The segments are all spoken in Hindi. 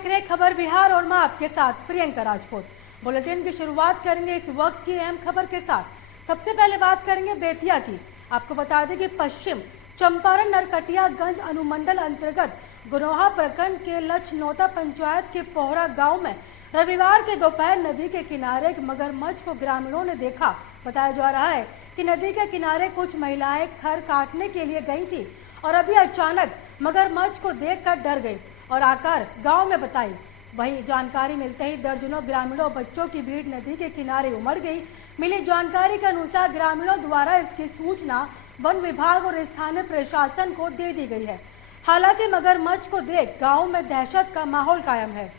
देख रहे खबर बिहार और मैं आपके साथ प्रियंका राजपूत। बुलेटिन की शुरुआत करेंगे इस वक्त की अहम खबर के साथ। सबसे पहले बात करेंगे बेतिया की। आपको बता दें कि पश्चिम चंपारण नरकटियागंज अनुमंडल अंतर्गत गुनोहा प्रखंड के लछनौता पंचायत के पोहरा गांव में रविवार के दोपहर नदी के किनारे एक मगरमच्छ को ग्रामीणों ने देखा। बताया जा रहा है कि नदी के किनारे कुछ महिलाएं खर काटने के लिए गई थी और अभी अचानक मगरमच्छ को देखकर डर गई और आकर गांव में बताई। वहीं जानकारी मिलते ही दर्जनों ग्रामीणों और बच्चों की भीड़ नदी के किनारे उमड़ गई। मिली जानकारी के अनुसार ग्रामीणों द्वारा इसकी सूचना वन विभाग और स्थानीय प्रशासन को दे दी गई है। हालांकि मगरमच्छ को देख गांव में दहशत का माहौल कायम है।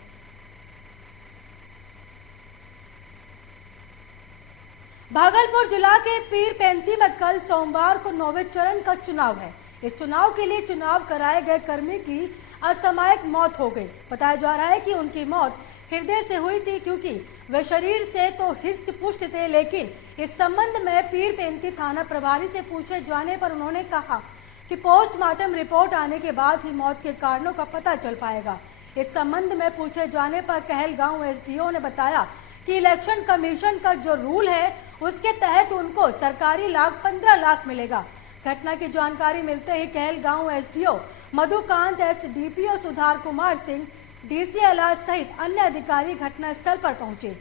भागलपुर जिला के पीरपेंती में कल सोमवार को 9वें चरण का चुनाव है। इस चुनाव के लिए चुनाव कराए गए कर्मी की असामयिक मौत हो गई। बताया जा रहा है कि उनकी मौत हृदय से हुई थी, क्योंकि वे शरीर से तो हिष्ट पुष्ट थे, लेकिन इस संबंध में पीरपेंती थाना प्रभारी से पूछे जाने पर उन्होंने कहा कि पोस्टमार्टम रिपोर्ट आने के बाद ही मौत के कारणों का पता चल पाएगा। इस संबंध में पूछे जाने पर कहलगांव एसडीओ ने बताया कि इलेक्शन कमीशन का जो रूल है उसके तहत उनको सरकारी लाभ 15 लाख मिलेगा। घटना की जानकारी मिलते ही Kahalgaon SDO Madhukant S, DPO Sudhar Kumar Singh, DCLR सहित अन्य अधिकारी घटनास्थल पर पहुंचे।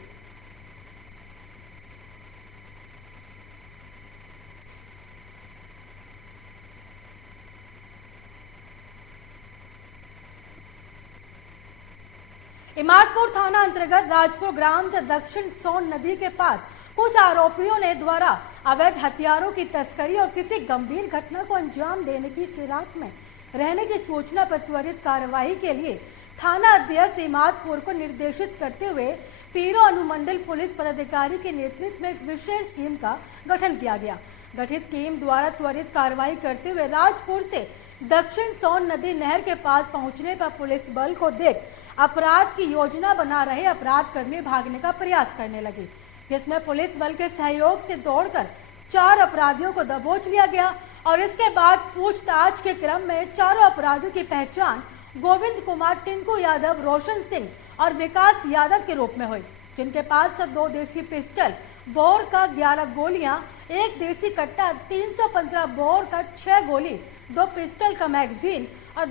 इमादपुर थाना अंतर्गत राजपुर ग्राम से दक्षिण सोन नदी के पास कुछ आरोपियों ने द्वारा अवैध हथियारों की तस्करी और किसी गंभीर घटना को अंजाम देने की फिराक में रहने की सूचना पर त्वरित कार्रवाई के लिए थाना अध्यक्ष इमादपुर को निर्देशित करते हुए पीरो अनुमंडल पुलिस पदाधिकारी के नेतृत्व में एक विशेष टीम का गठन किया गया। गठित टीम द्वारा त्वरित कार्रवाई करते हुए राजपुर से दक्षिण सोन नदी नहर के पास पहुंचने पर पुलिस बल को देख अपराध की योजना बना रहे अपराध कर्मी भागने का प्रयास करने लगे, जिसमें पुलिस बल के सहयोग से दौड़कर 4 अपराधियों को दबोच लिया गया और इसके बाद पूछताछ के क्रम में चारों अपराधियों की पहचान गोविंद कुमार, टिंकू यादव, रोशन सिंह और विकास यादव के रूप में हुई, जिनके पास से 2 देसी पिस्टल बोर का 11 गोलियां, 1 देसी कट्टा, 315 बोर का 6 गोली, 2 पिस्टल का मैगजीन और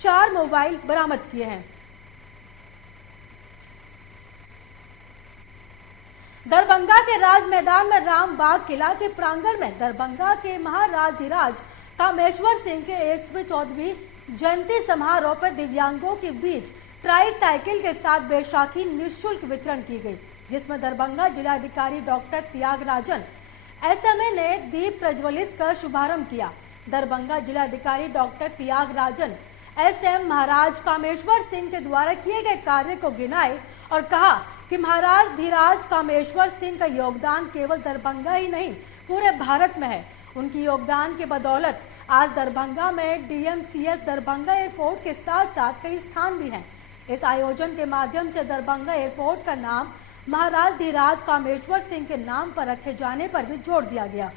4 मोबाइल बरामद किए हैं। दरभंगा के राज मैदान में रामबाग किला के प्रांगण में दरभंगा के महाराजधिराज कामेश्वर सिंह के 114वीं जयंती समारोह पर दिव्यांगों के बीच ट्राई साइकिल के साथ बैसाखी निःशुल्क वितरण की गई, जिसमें दरभंगा जिलाधिकारी डॉक्टर त्यागराजन एसएमए ने दीप प्रज्वलित कर शुभारंभ किया। दरभंगा जिलाधिकारी डॉक्टर त्यागराजन एसएम महाराज कामेश्वर सिंह के द्वारा किए गए कार्य को गिनाए और कहा कि महाराज धीराज कामेश्वर सिंह का योगदान केवल दरभंगा ही नहीं पूरे भारत में है। उनकी योगदान के बदौलत आज दरभंगा में डीएमसीएच दरभंगा एयरपोर्ट के साथ साथ कई स्थान भी हैं। इस आयोजन के माध्यम से दरभंगा एयरपोर्ट का नाम महाराज धीराज कामेश्वर सिंह के नाम पर रखे जाने पर भी जोर दिया गया।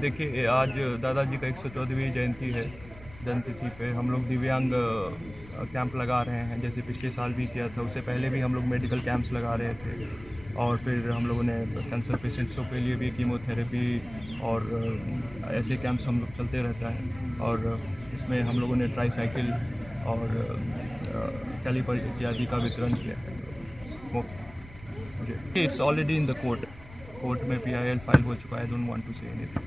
देखिए, आज दादाजी का 114वीं जयंती है। जयंती पे हम लोग दिव्यांग कैंप लगा रहे हैं, जैसे पिछले साल भी किया था। उससे पहले भी हम लोग मेडिकल कैंप्स लगा रहे थे और फिर हम लोगों ने कैंसर पेशेंट्सों के लिए भी कीमोथेरेपी और ऐसे कैंप्स हम लोग चलते रहता है। और इसमें हम लोगों ने ट्राई साइकिल और कैलिपर इत्यादि का वितरण किया है मुफ्त। It's already in the court में PIL फाइल हो चुका है। I don't want to say anything.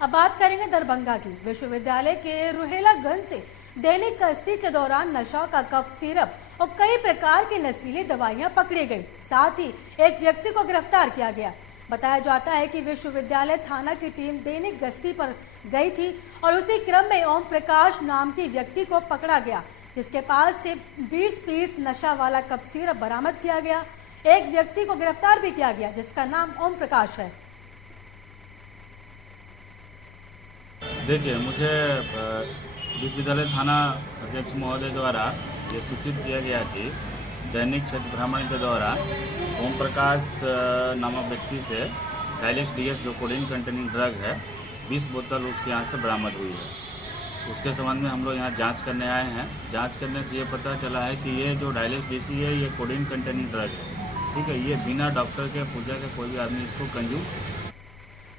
अब बात करेंगे दरभंगा की। विश्वविद्यालय के रुहेलागंज से दैनिक गश्ती के दौरान नशा का कफ सिरप और कई प्रकार की नशीली दवाइयां पकड़ी गई। साथ ही एक व्यक्ति को गिरफ्तार किया गया। बताया जाता है कि विश्वविद्यालय थाना की टीम दैनिक गश्ती पर गई थी और उसी क्रम में ओम प्रकाश नाम के व्यक्ति को पकड़ा गया, जिसके पास से 20 पीस नशा वाला कफ सिरप बरामद किया गया। एक व्यक्ति को गिरफ्तार भी किया गया, जिसका नाम ओम प्रकाश है। देखिए, मुझे विश्वविद्यालय थाना अध्यक्ष महोदय द्वारा ये सूचित किया गया कि दैनिक क्षेत्र भ्रमण के दौरान ओम प्रकाश नामक व्यक्ति से कैलिक्स DS जो कोडीन कंटेनिंग ड्रग है 20 बोतल उसके यहाँ से बरामद हुई है। उसके संबंध में हम लोग यहाँ जांच करने आए हैं। जांच करने से ये पता चला है कि ये जो डायलिस डीसी है ये कोडीन कंटेनिंग ड्रग है, ठीक है। ये बिना डॉक्टर के पूजा के कोई भी आदमी इसको कंज्यूम।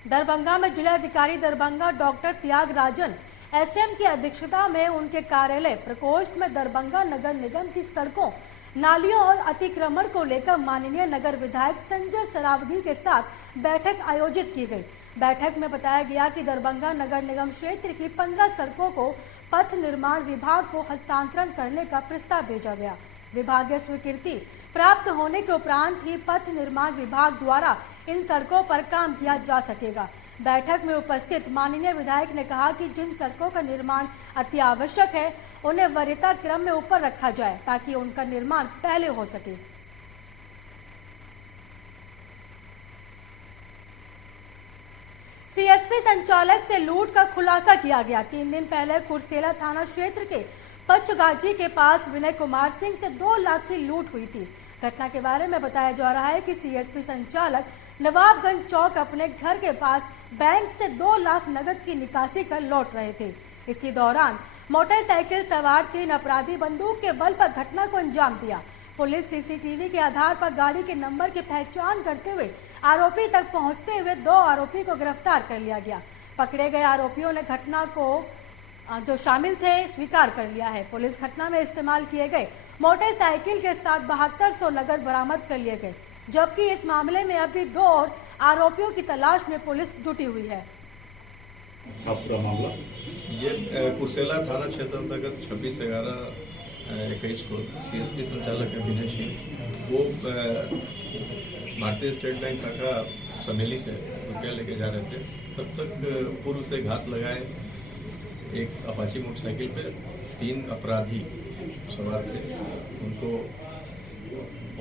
दरभंगा में जिलाधिकारी दरभंगा डॉक्टर त्यागराजन एसएम की अध्यक्षता में उनके कार्यालय प्रकोष्ठ में दरभंगा नगर निगम की सड़कों, नालियों और अतिक्रमण को लेकर माननीय नगर विधायक संजय सरावगी के साथ बैठक आयोजित की गई। बैठक में बताया गया कि दरभंगा नगर निगम क्षेत्र की 15 सड़कों को पथ निर्माण विभाग को हस्तांतरण करने का प्रस्ताव भेजा गया। विभागीय स्वीकृति प्राप्त होने के उपरांत ही पथ निर्माण विभाग द्वारा इन सड़कों पर काम किया जा सकेगा। बैठक में उपस्थित माननीय विधायक ने कहा कि जिन सड़कों का निर्माण अति आवश्यक है उन्हें वरीयता क्रम में ऊपर रखा जाए ताकि उनका निर्माण पहले हो सके। सीएसपी संचालक से लूट का खुलासा किया गया। 3 दिन पहले कुर्सेला थाना क्षेत्र के पचगाजी के पास विनय कुमार सिंह से 2 लाख की लूट हुई थी। घटना के बारे में बताया जा रहा है कि सीएसपी संचालक नवाबगंज चौक अपने घर के पास बैंक से 2 लाख नकद की निकासी कर लौट रहे थे। इसी दौरान मोटरसाइकिल सवार 3 अपराधी बंदूक के बल पर घटना को अंजाम दिया। पुलिस सीसीटीवी के आधार पर गाड़ी के नंबर की पहचान करते हुए आरोपी तक पहुंचते हुए 2 आरोपी को गिरफ्तार कर लिया गया। पकड़े गए आरोपियों ने घटना को जो शामिल थे स्वीकार कर लिया है। पुलिस घटना में इस्तेमाल किए गए मोटरसाइकिल के साथ 7200 नकद बरामद कर लिए गए, जबकि इस मामले में अभी 2 और आरोपियों की तलाश में पुलिस जुटी हुई है। पूरा मामला ये कुर्सेला थाना क्षेत्र अंतर्गत 26/11/21 को सीएसपी संचालक विनय सिंह वो भारतीय स्टेट बैंक शाखा समेली से रुपया लेके जा रहे थे। तब तक पूर्व से घात लगाए एक अपाची मोटरसाइकिल पे 3 अपराधी सवार थे। उनको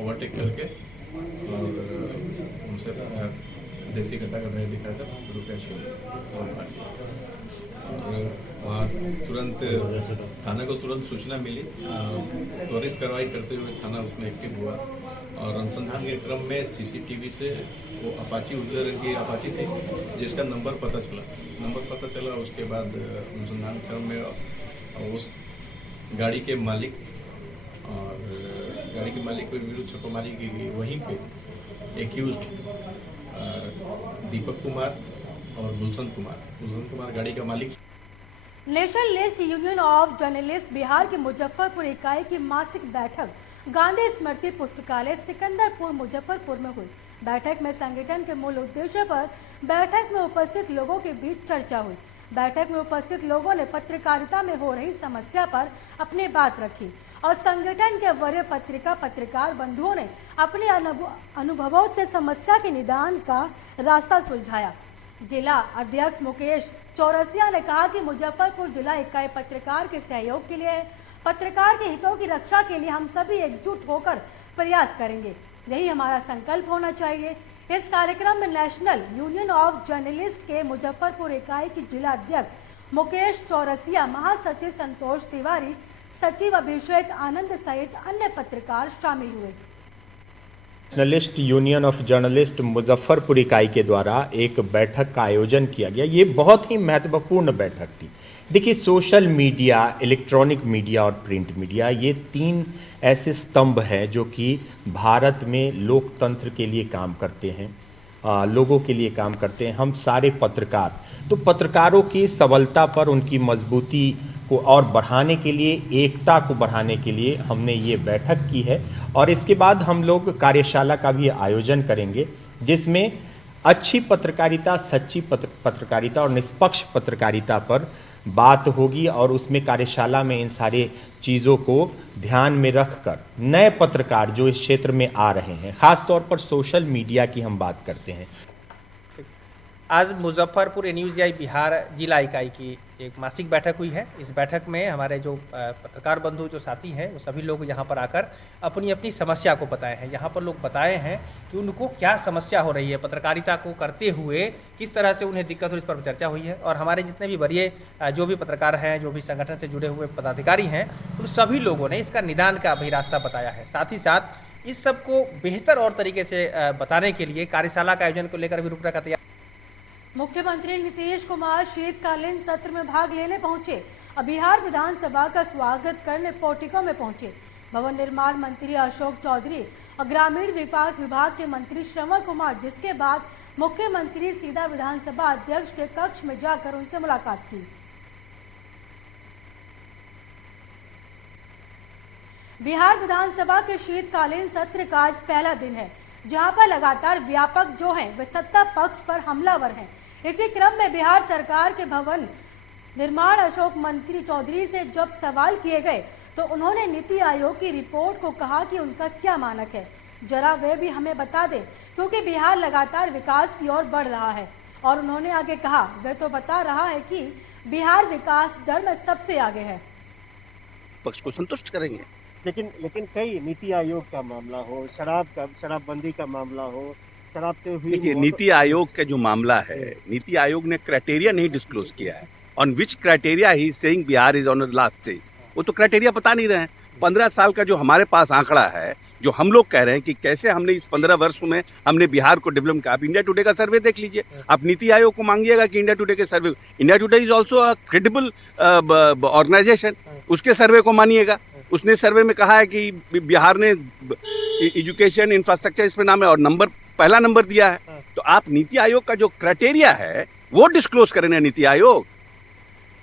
ओवरटेक करके और उनसे देसी कट्टा का भय दिखाकर रुपया छीन और वहाँ तुरंत थाना को तुरंत सूचना मिली। त्वरित कार्रवाई करते हुए थाना उसमें एक्टिव हुआ और अनुसंधान के क्रम में सीसीटीवी से वो अपाची उजले रंग की अपाची थी जिसका नंबर पता चला। उसके बाद अनुसंधान क्रम में उस गाड़ी के मालिक के विरुद्ध छापेमारी की गई। वहीं पे एक्यूज्ड दीपक कुमार और गुलशन कुमार गाड़ी का मालिक। National list union of journalist Bihar की मुजफ्फरपुर इकाई की मासिक बैठक गांधी स्मृति पुस्तकालय सिकंदरपुर मुजफ्फरपुर में हुई। बैठक में संगठन के मूल उद्देश्य पर बैठक में उपस्थित लोगों के बीच चर्चा हुई। बैठक में उपस्थित लोगों ने पत्रकारिता में हो रही समस्या पर अपनी बात रखी और संगठन के वरीय पत्रकार बंधुओं ने अपने अनुभवों से समस्या के निदान का रास्ता सुलझाया। जिला अध्यक्ष मुकेश चौरसिया ने कहा कि मुजफ्फरपुर जिला इकाई पत्रकार के सहयोग के लिए पत्रकार के हितों की रक्षा के लिए हम सभी एकजुट होकर प्रयास करेंगे, यही हमारा संकल्प होना चाहिए। इस कार्यक्रम में नेशनल यूनियन ऑफ जर्नलिस्ट के मुजफ्फरपुर इकाई की जिला अध्यक्ष मुकेश चौरसिया, महासचिव संतोष तिवारी, सचिव अभिषेक आनंद सहित अन्य पत्रकार शामिल हुए। Nationalist union of journalist Muzaffarpur इकाई के द्वारा एक बैठक का आयोजन किया गया। ये बहुत ही महत्वपूर्ण बैठक थी। देखिए, सोशल मीडिया, इलेक्ट्रॉनिक मीडिया और प्रिंट मीडिया, ये 3 ऐसे स्तंभ हैं जो कि भारत में लोकतंत्र के लिए काम करते हैं, लोगों के लिए काम करते हैं। हम सारे पत्रकार, तो पत्रकारों की सबलता पर, उनकी मजबूती को और बढ़ाने के लिए, एकता को बढ़ाने के लिए हमने ये बैठक की है। और इसके बाद हम लोग कार्यशाला का भी आयोजन करेंगे जिसमें अच्छी पत्रकारिता, सच्ची पत्रकारिता और निष्पक्ष पत्रकारिता पर बात होगी। और उसमें कार्यशाला में इन सारे चीज़ों को ध्यान में रखकर नए पत्रकार जो इस क्षेत्र में आ रहे हैं, ख़ास तौर पर सोशल मीडिया की हम बात करते हैं। आज मुजफ्फरपुर एनयूजीआई बिहार जिला इकाई की एक मासिक बैठक हुई है। इस बैठक में हमारे जो पत्रकार बंधु जो साथी हैं वो सभी लोग यहाँ पर आकर अपनी अपनी समस्या को बताए हैं। यहाँ पर लोग बताए हैं कि उनको क्या समस्या हो रही है, पत्रकारिता को करते हुए किस तरह से उन्हें दिक्कत हो, इस पर चर्चा हुई है। और हमारे जितने भी वरीय जो भी पत्रकार हैं, जो भी संगठन से जुड़े हुए पदाधिकारी हैं, उन सभी लोगों ने इसका निदान का भी रास्ता बताया है। साथ ही साथ इस सब को बेहतर और तरीके से बताने के लिए कार्यशाला का आयोजन को लेकर भी रूपरेखा तैयार। मुख्यमंत्री नीतीश कुमार शीतकालीन सत्र में भाग लेने पहुंचे। और बिहार विधानसभा का स्वागत करने पोर्टिको में पहुंचे। भवन निर्माण मंत्री अशोक चौधरी और ग्रामीण विकास विभाग के मंत्री श्रवण कुमार, जिसके बाद मुख्यमंत्री सीधा विधानसभा अध्यक्ष के कक्ष में जाकर उनसे मुलाकात की। बिहार विधानसभा के शीतकालीन सत्र का आज पहला दिन है, जहां पर लगातार व्यापक जो हैं वे सत्ता पक्ष पर हमलावर हैं। इसी क्रम में बिहार सरकार के भवन निर्माण अशोक मंत्री चौधरी से जब सवाल किए गए तो उन्होंने नीति आयोग की रिपोर्ट को कहा कि उनका क्या मानक है, जरा वे भी हमें बता दें, क्योंकि बिहार लगातार विकास की ओर बढ़ रहा है। और उन्होंने आगे कहा, वे तो बता रहा है कि बिहार विकास दर में सबसे आगे है। पक्ष को संतुष्ट करेंगे। लेकिन कई नीति आयोग का मामला हो, शराबबंदी का मामला हो, शराब पे हुई। देखिए, नीति आयोग का जो मामला है, नीति आयोग ने क्राइटेरिया नहीं डिस्क्लोज किया है। On which criteria he saying Bihar is on last stage, वो तो क्राइटेरिया बता नहीं रहे हैं। 15 साल का जो हमारे पास आंकड़ा है, जो हम लोग कह रहे हैं कि कैसे हमने इस 15 वर्षों में हमने बिहार को डेवलप किया। आप इंडिया टुडे का सर्वे देख लीजिए, आप नीति आयोग को मांगिएगा कि इंडिया टुडे के survey, India Today is also a credible organisation, उसके सर्वे को मानिएगा। उसने सर्वे में कहा है कि बिहार ने एजुकेशन इंफ्रास्ट्रक्चर इस पे नाम है और पहला नंबर दिया है। तो आप नीति आयोग का जो क्राइटेरिया है वो डिस्क्लोज करें ना नीति आयोग।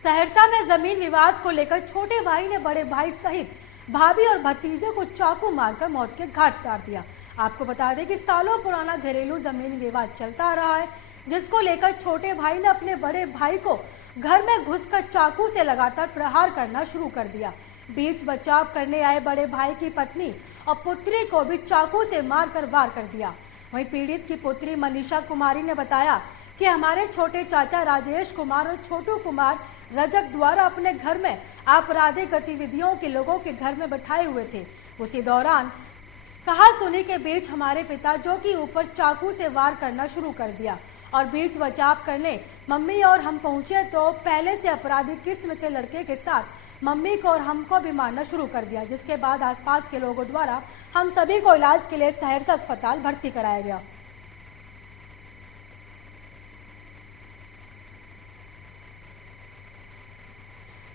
सहरसा में जमीन विवाद को लेकर छोटे भाई ने बड़े भाई सहित भाभी और भतीजे को चाकू मारकर मौत के घाट उतार दिया। आपको बता दें कि सालों पुराना घरेलू जमीन विवाद चलता आ रहा है, जिसको लेकर छोटे भाई ने अपने बड़े भाई को घर में घुसकर चाकू से लगातार प्रहार करना शुरू कर दिया। बीच बचाव करने आए बड़े भाई की पत्नी और पुत्री को भी चाकू से मारकर वार कर दिया। वहीं पीड़ित की पुत्री मनीषा कुमारी ने बताया कि हमारे छोटे चाचा राजेश कुमार और छोटू कुमार रजक द्वारा अपने घर में आपराधिक गतिविधियों के लोगों के घर में बैठाए हुए थे। उसी दौरान कहा सुनी के बीच हमारे पिता जो कि ऊपर चाकू से वार करना शुरू कर दिया और बीच बचाव करने मम्मी और हम पहुंचे तो पहले से अपराधी किस्म के लड़के के साथ मम्मी को और हमको भी मारना शुरू कर दिया, जिसके बाद आसपास के लोगों द्वारा हम सभी को इलाज के लिए सहरसा अस्पताल भर्ती कराया गया।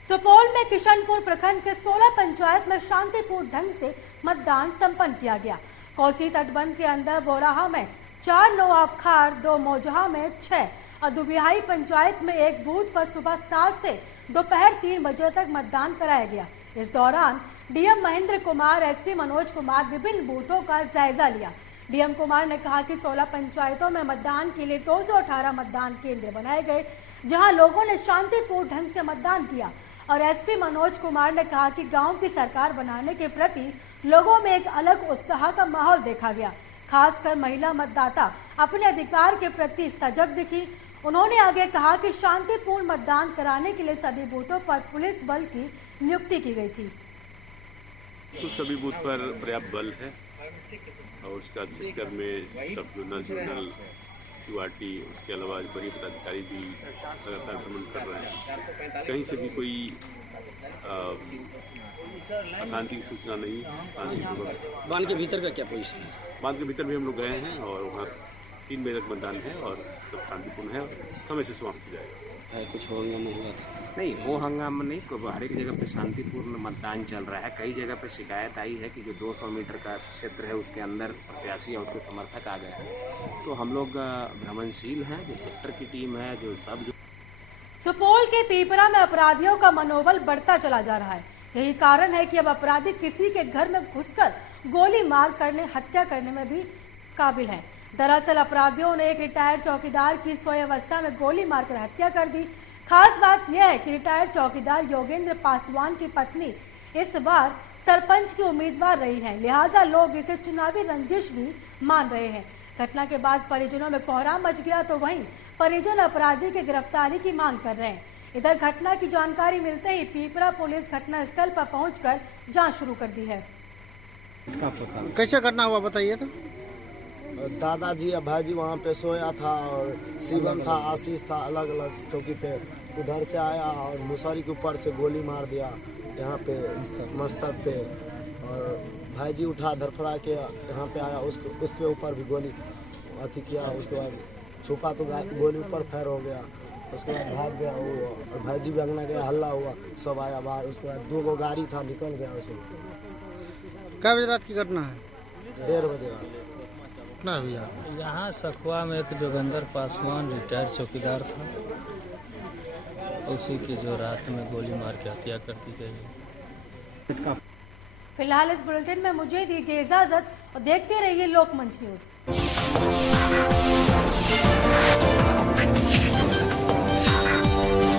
सुपौल में किशनपुर प्रखंड के 16 पंचायत में शांतिपूर्ण ढंग से मतदान संपन्न किया गया। कोसी तटबंध के अंदर बोराहा में 4, नौआबखार 2, मोजहा में 6 और दुबिहाई पंचायत में एक बूथ पर सुबह 7 से दोपहर 3 बजे तक मतदान कराया गया। इस दौरान डीएम महेंद्र कुमार, एसपी मनोज कुमार विभिन्न बूथों का जायजा लिया। डीएम कुमार ने कहा कि 16 पंचायतों में मतदान के लिए 218 मतदान केंद्र बनाए गए, जहां लोगों ने शांतिपूर्ण ढंग से मतदान किया। और एसपी मनोज कुमार ने कहा कि गांव की सरकार बनाने के प्रति लोगों में एक अलग उत्साह का माहौल देखा गया। खासकर महिला मतदाता अपने अधिकार के प्रति सजग दिखी। उन्होंने आगे कहा कि शांतिपूर्ण मतदान कराने के लिए सभी बूथों पर पुलिस बल की नियुक्ति की गई थी। तो सभी बूथ पर पर्याप्त बल है और उसका सेक्टर में सब जोनल QRT, उसके अलावा बड़ी पदाधिकारी भी लगातार भ्रमण कर रहे हैं। कहीं से भी कोई अशांति की सूचना नहीं। शांतिपूर्वक बांध के भीतर का क्या पोजीशन है? बांध के भीतर भी हम लोग गए हैं और वहाँ 3 बजे तक मतदान है और सब शांतिपूर्ण है और समय से समाप्त हो जाएगा। कुछ हो हंगामा हुआ था? नहीं, वो हंगामा नहीं, हर एक जगह पे शांतिपूर्ण मतदान चल रहा है। कई जगह पे शिकायत आई है कि जो 200 मीटर का क्षेत्र है उसके अंदर प्रत्याशी और उसके समर्थक आ गए हैं। तो हम लोग भ्रमणशील हैं, जो सेक्टर की टीम है, जो सब सुपौल के पीपरा में अपराधियों का मनोबल बढ़ता चला जा रहा है। यही कारण है कि अब अपराधी किसी के घर में घुसकर गोली मार करने, हत्या करने में भी काबिल है। दरअसल अपराधियों ने एक रिटायर्ड चौकीदार की सोए अवस्था में गोली मारकर हत्या कर दी। खास बात यह है कि रिटायर्ड चौकीदार योगेंद्र पासवान की पत्नी इस बार सरपंच की उम्मीदवार रही हैं, लिहाजा लोग इसे चुनावी रंजिश भी मान रहे हैं। घटना के बाद परिजनों में कोहराम मच गया, तो वहीं परिजन अपराधी की गिरफ्तारी की मांग कर रहे हैं। इधर घटना की जानकारी मिलते ही पीपरा पुलिस घटनास्थल पर पहुंचकर जांच शुरू कर दी है। कैसे घटना हुआ बताइए तो? दादाजी और भाईजी वहाँ पे सोया था और शिवम था, आशीष था, अलग अलग चौकी पे। उधर से आया और मुसहरी के ऊपर से गोली मार दिया यहाँ पे मस्तक पे, और भाईजी उठा धरफड़ा के यहाँ पे आया, उसके ऊपर भी गोली अथी किया। उसके बाद छुपा तो गोली ऊपर फायर हो गया उसके बाद भाग गया वो, और भाईजी भी अंगना गया, हल्ला हुआ, सब आया बाहर। उसके बाद 2 गो गाड़ी था, निकल गया उसमें। क्या बजे रात की घटना है? 1:30 बजे रात। कितना भैया? यहाँ सखुआ में एक जोगिंदर पासवान रिटायर्ड चौकीदार था, उसी की जो रात में गोली मार के हत्या कर दी गई। फिलहाल इस बुलेटिन में मुझे दीजिए इजाजत और देखते रहिए लोकमंच न्यूज।